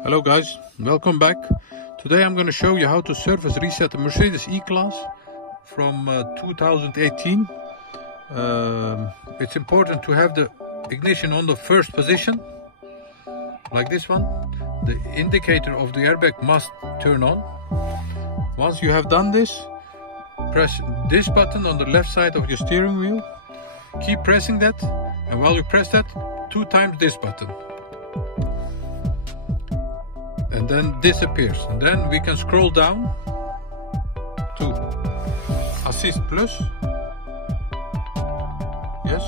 Hello guys, welcome back. Today I'm going to show you how to service reset the Mercedes E-Class from 2018. It's important to have the ignition on the first position, like this one. The indicator of the airbag must turn on. Once you have done this, press this button on the left side of your steering wheel. Keep pressing that, and while you press that, 2 times this button. And then disappears, and then we can scroll down to assist plus. Yes,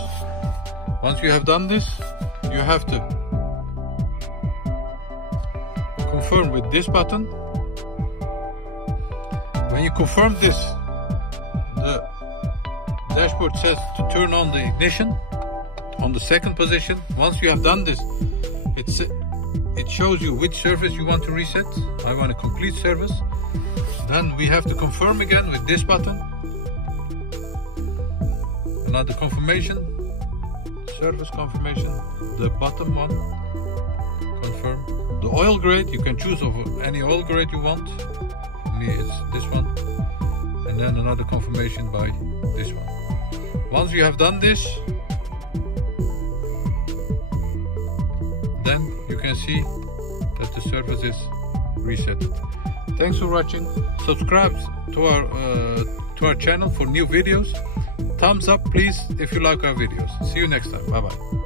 once you have done this, you have to confirm with this button. When you confirm this, the dashboard says to turn on the ignition on the second position. Once you have done this, it shows you which service you want to reset. I want a complete service. Then we have to confirm again with this button. Another confirmation, service confirmation, the bottom one, confirm. The oil grade, you can choose of any oil grade you want. For me it's this one. And then another confirmation by this one. Once you have done this, then you can see that the service is reset. Thanks for watching. Subscribe to our channel for new videos. Thumbs up please if you like our videos. See you next time. Bye bye.